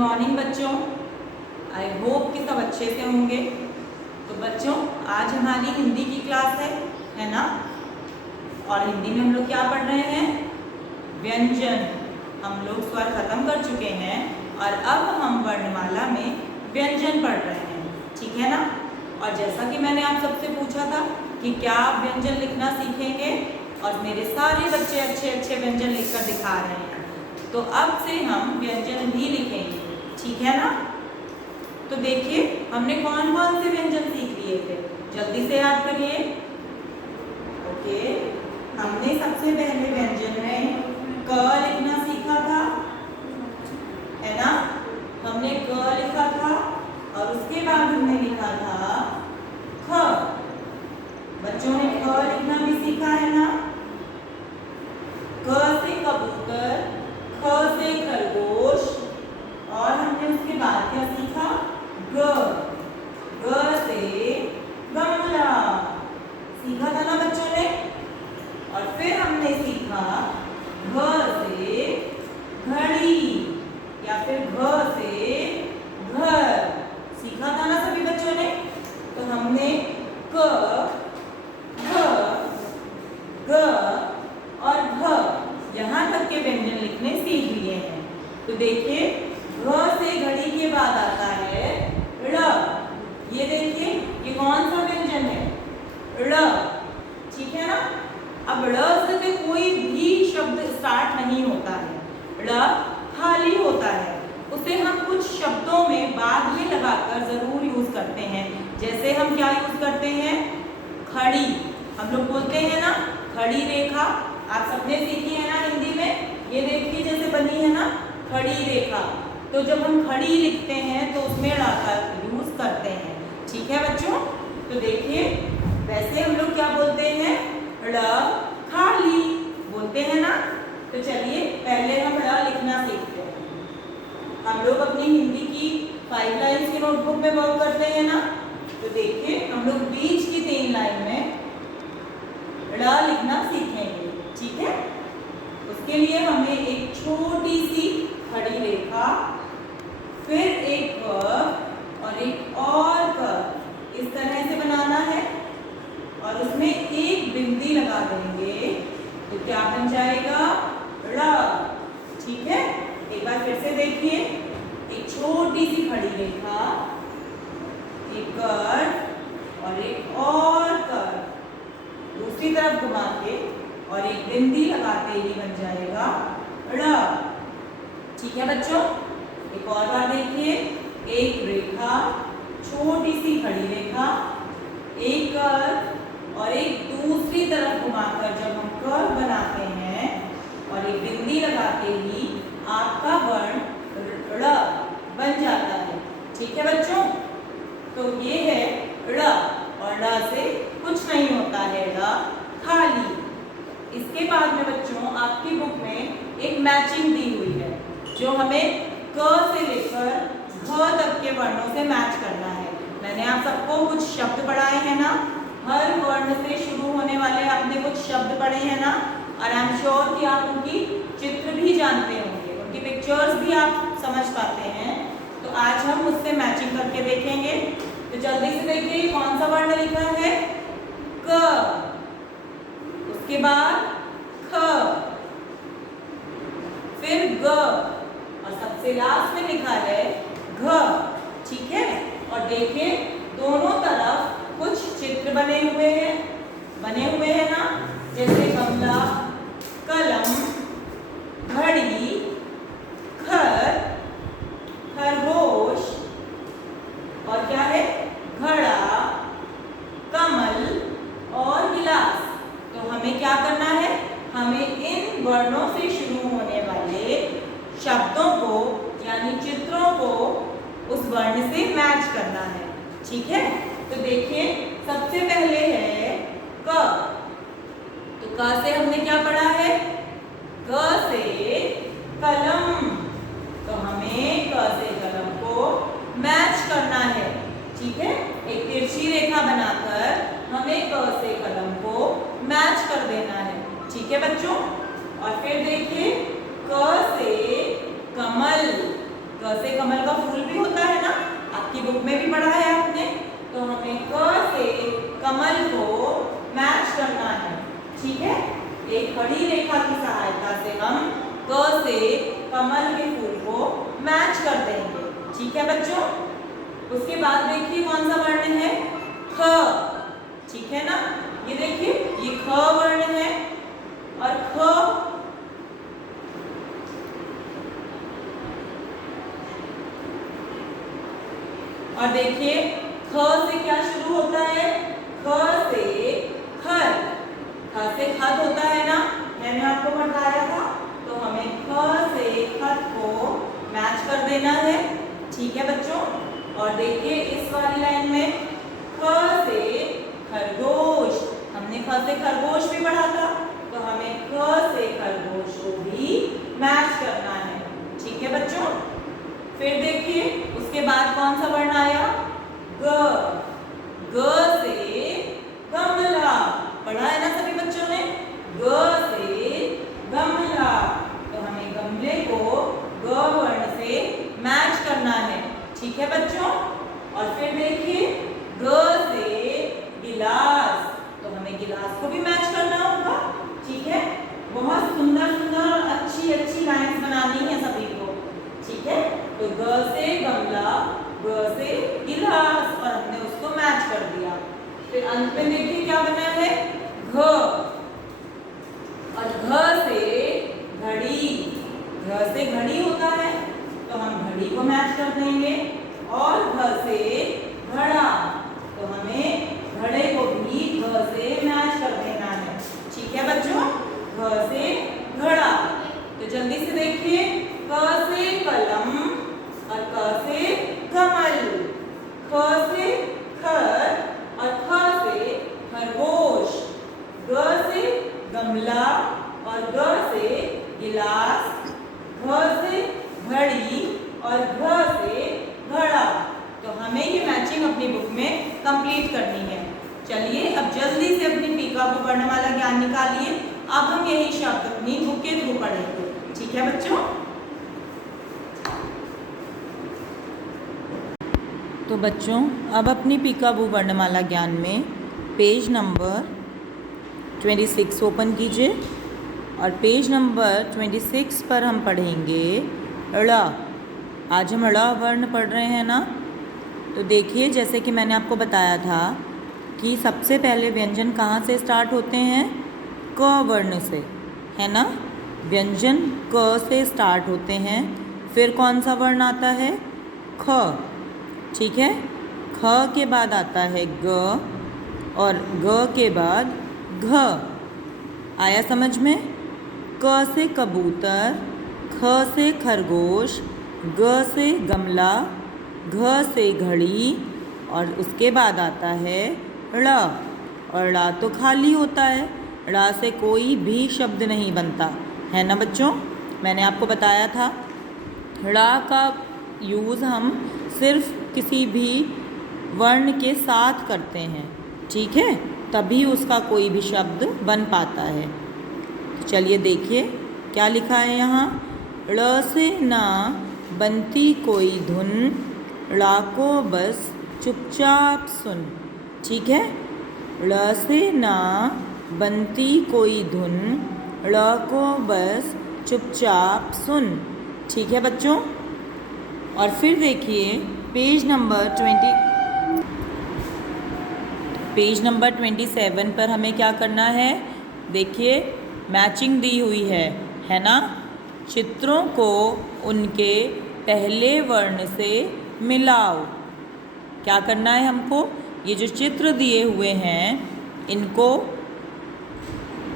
Morning बच्चों, I hope कि सब अच्छे से होंगे। तो बच्चों, आज हमारी हिंदी की क्लास है ना। और हिंदी में हम लोग क्या पढ़ रहे हैं? व्यंजन। हम लोग स्वर खत्म कर चुके हैं और अब हम वर्णमाला में व्यंजन पढ़ रहे हैं, ठीक है ना। और जैसा कि मैंने आप सबसे पूछा था कि क्या आप व्यंजन लिखना सीखेंगे, और मेरे सारे बच्चे अच्छे अच्छे व्यंजन लिखकर दिखा रहे हैं। तो अब से हम व्यंजन भी लिखेंगे, ठीक है ना। तो देखिए, हमने कौन कौन से व्यंजन सीख लिए थे, जल्दी से याद करिए। ओके, हमने सबसे पहले व्यंजन में क लिखना सीखा था, है ना। हमने क लिखा था और उसके बाद हमने लिखा था ख। बच्चों ने ख लिखना भी सीखा है ना। क से कबूतर, ख से खरगोश, और हमने उसके बाद क्या सीखा? ग। ग से गमला सीखा था ना बच्चों ने। और फिर हमने सीखा घ से घड़ी, या फिर घ से घर सीखा था ना सभी बच्चों ने। तो हमने क, ख, ग और घ यहाँ तक के व्यंजन लिखने सीख लिए हैं। तो देखिए, घ से घड़ी के बाद आता है ड़। ये देखिए, ये कौन सा व्यंजन है? ड़, ठीक है ना। अब ड़ से कोई भी शब्द स्टार्ट नहीं होता है, ड़ खाली होता है। उसे हम कुछ शब्दों में बाद में लगाकर जरूर यूज करते हैं। जैसे हम क्या यूज करते हैं? खड़ी, हम लोग बोलते हैं ना खड़ी रेखा। आप सबने सीखी है ना हिंदी में। ये देखिए जैसे बनी है ना खड़ी रेखा। तो जब हम खड़ी लिखते हैं तो उसमें ड़ का यूज करते हैं, ठीक है बच्चों। तो देखिए, वैसे हम लोग क्या बोलते हैं? ड़ खाली बोलते हैं ना। तो चलिए पहले हम ड़ लिखना सीखते हैं। हम लोग अपनी हिंदी की 5 लाइन्स की नोटबुक में वर्क करते हैं ना। तो देखिए, हम लोग बीच की 3 लाइन में ड़ लिखना सीखेंगे, ठीक है। उसके लिए हमें एक छोटी सी खड़ी रेखा, फिर एक कर्व और एक और कर्व इस तरह से बनाना है, और उसमें एक बिंदी लगा देंगे तो क्या बन जाएगा? ड़, ठीक है। एक बार फिर से देखिए, एक छोटी सी खड़ी रेखा, एक कर्व और एक और कर्व दूसरी तरफ घुमा के, और एक बिंदी लगाते ही बन जाएगा ड़, ठीक है बच्चों। एक और बार देखिए, एक रेखा, छोटी सी खड़ी रेखा, एक कर्व और एक दूसरी तरफ घुमाकर जब हम कर्व बनाते हैं और एक बिंदी लगाते ही आपका वर्ण ड़ बन जाता है, ठीक है बच्चों। तो ये है ड़, और ड़ से कुछ नहीं होता है, ड़ खाली। इसके बाद में बच्चों आपकी बुक में एक मैचिंग दी हुई है, जो हमें क से लेकर घ तक के वर्णों से मैच करना है। मैंने आप सबको कुछ शब्द पढ़ाए हैं ना, हर वर्ण से शुरू होने वाले आपने कुछ शब्द पढ़े हैं ना, और आई एम श्योर कि आप उनकी चित्र भी जानते होंगे, उनकी पिक्चर्स भी आप समझ पाते हैं। तो आज हम उससे मैचिंग करके देखेंगे। तो जल्दी से देखिए, कौन सा वर्ण लिखा है? क, उसके बाद ख, फिर ग, और सबसे लास्ट में लिखा है घ, ठीक है। और देखिए, दोनों तरफ कुछ चित्र बने हुए हैं ना, जैसे गमला, कलम, घड़ी, घर, खरगोश, और क्या है? घड़ा, कमल और गिलास। तो हमें क्या करना है? हमें इन वर्णों से शुरू होने वाले शब्दों को यानी चित्रों को उस वर्ण से मैच करना है, ठीक है। तो देखिए, सबसे पहले है क। तो क से हमने क्या पढ़ा है? क से कलम। तो हमें क से कलम को मैच करना है, ठीक है। एक तिरछी रेखा बनाकर हमें क से कलम को मैच कर देना है, ठीक है बच्चों। और फिर देखिए, क से कमल, क से से कमल का फूल भी होता है ना, आपकी बुक में भी पढ़ा है आपने। तो हमें क से कमल को मैच करना है, ठीक है। एक खड़ी रेखा की सहायता से हम क से कमल के फूल को मैच कर देंगे, ठीक है बच्चों। उसके बाद देखिए कौन सा वर्ण है, ख, ठीक है ना। ये देखिए ये ख वर्ण है और ख और देखिए ख से क्या शुरू होता है, ख से खत, ख से खत होता है ना, मैंने आपको बताया था। तो हमें ख से खत को मैच कर देना है, ठीक है बच्चों। और देखिए इस वाली लाइन में ख से खरगोश, हमने ख से खरगोश भी पढ़ा था, तो हमें ख से खरगोश को भी मैच करना है, ठीक है बच्चों। फिर देखिए उसके बाद कौन सा वर्ण आया, ग, ग से गमला, पढ़ा है ना सभी बच्चों ने, ग से गमला। तो हमें गमले को ग वर्ण से मैच करना है, ठीक है बच्चों। और फिर देखिए ग से गिलास, तो हमें गिलास को भी मैच करना होगा, ठीक है। बहुत सुंदर सुंदर और अच्छी अच्छी लाइंस बनानी है सभी को, ठीक है। तो ग से गमला, ग से गिलास, और हमने उसको मैच कर दिया। फिर अंत में देखिए क्या बना है, घ, और घ से घड़ी, घ से घड़ी होता है, तो हम घड़ी को मैच कर देंगे। और घ से घड़ा, तो हमें घड़े को भी घ से मैच कर देना है, ठीक है बच्चों। घ से घड़ा। तो जल्दी से देखिए, क से कलम और क से कमल, ख से खत और ख से खरगोश, ग से गमला और ग से गिलास, घ से घड़ी और घ से घड़ा। तो हमें ये मैचिंग अपनी बुक में कंप्लीट करनी है। चलिए अब जल्दी से अपनी पीकाबू वर्णमाला ज्ञान निकालिए। अब हम यही शब्द अपनी बुक के थ्रू पढ़ेंगे, ठीक है बच्चों। तो बच्चों अब अपनी पीकाबू वर्णमाला ज्ञान में पेज नंबर 26 ओपन कीजिए और पेज नंबर 26 पर हम पढ़ेंगे ड़। आज हम ड़ वर्ण पढ़ रहे हैं ना। तो देखिए जैसे कि मैंने आपको बताया था कि सबसे पहले व्यंजन कहाँ से स्टार्ट होते हैं, क वर्ण से, है ना। व्यंजन क से स्टार्ट होते हैं, फिर कौन सा वर्ण आता है, ख, ठीक है। ख के बाद आता है ग और ग के बाद घ। आया समझ में। क से कबूतर, ख से खरगोश, ग से गमला, घ से घड़ी और उसके बाद आता है ड़। और ड़ तो खाली होता है, ड़ से कोई भी शब्द नहीं बनता, है ना बच्चों। मैंने आपको बताया था ड़ का यूज़ हम सिर्फ किसी भी वर्ण के साथ करते हैं, ठीक है, तभी उसका कोई भी शब्द बन पाता है। तो चलिए देखिए क्या लिखा है यहाँ, ड़ से ना बनती कोई धुन, ड़ को बस चुपचाप सुन, ठीक है। ड़ से ना बनती कोई धुन, ड़ को बस चुपचाप सुन, ठीक है बच्चों। और फिर देखिए पेज नंबर 27 पर हमें क्या करना है, देखिए मैचिंग दी हुई है ना। चित्रों को उनके पहले वर्ण से मिलाओ। क्या करना है हमको, ये जो चित्र दिए हुए हैं इनको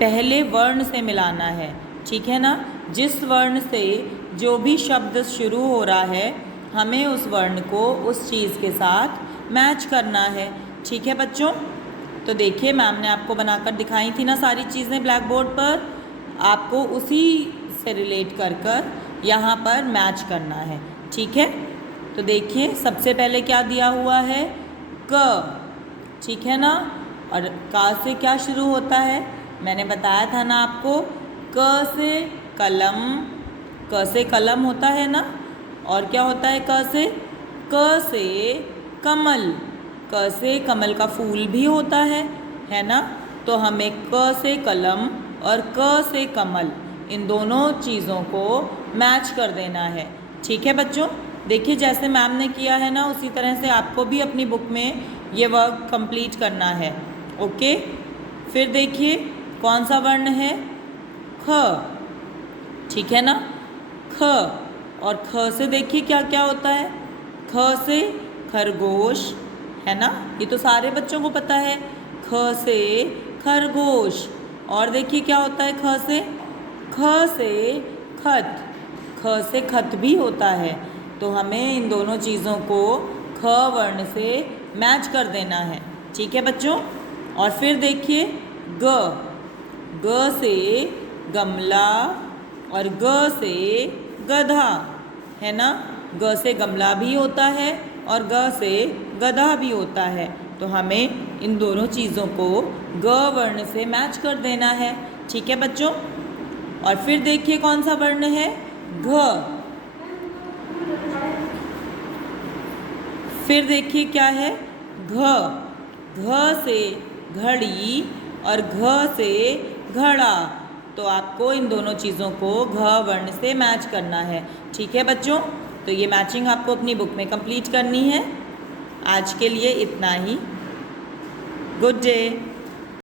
पहले वर्ण से मिलाना है, ठीक है ना। जिस वर्ण से जो भी शब्द शुरू हो रहा है हमें उस वर्ण को उस चीज़ के साथ मैच करना है, ठीक है बच्चों। तो देखिए मैम ने आपको बनाकर दिखाई थी ना सारी चीज़ें ब्लैक बोर्ड पर, आपको उसी से रिलेट कर कर यहाँ पर मैच करना है, ठीक है। तो देखिए सबसे पहले क्या दिया हुआ है, क, ठीक है ना। और का से क्या शुरू होता है, मैंने बताया था ना आपको, क से कलम, क से कलम होता है ना, और क्या होता है क से? क से कमल। क से कमल का फूल भी होता है ना। तो हमें क से कलम और क से कमल, इन दोनों चीज़ों को मैच कर देना है। ठीक है बच्चों, देखिए जैसे मैम ने किया है ना, उसी तरह से आपको भी अपनी बुक में ये वर्क कंप्लीट करना है। ओके, फिर देखिए कौन सा वर्ण है? ख। ठीक है ना, ख। और ख से देखिए क्या क्या होता है? ख से खरगोश, है ना, ये तो सारे बच्चों को पता है। ख से खरगोश। और देखिए क्या होता है ख से? ख से खत। ख से खत भी होता है। तो हमें इन दोनों चीज़ों को ख वर्ण से मैच कर देना है। ठीक है बच्चों। और फिर देखिए ग। ग से गमला और ग से गधा, है ना। ग से गमला भी होता है और ग से गधा भी होता है। तो हमें इन दोनों चीज़ों को ग वर्ण से मैच कर देना है। ठीक है बच्चों। और फिर देखिए कौन सा वर्ण है? घ। फिर देखिए क्या है? घ। घ से घड़ी और घ से घड़ा। तो आपको इन दोनों चीज़ों को घ वर्ण से मैच करना है। ठीक है बच्चों, तो ये मैचिंग आपको अपनी बुक में कंप्लीट करनी है। आज के लिए इतना ही। Good day.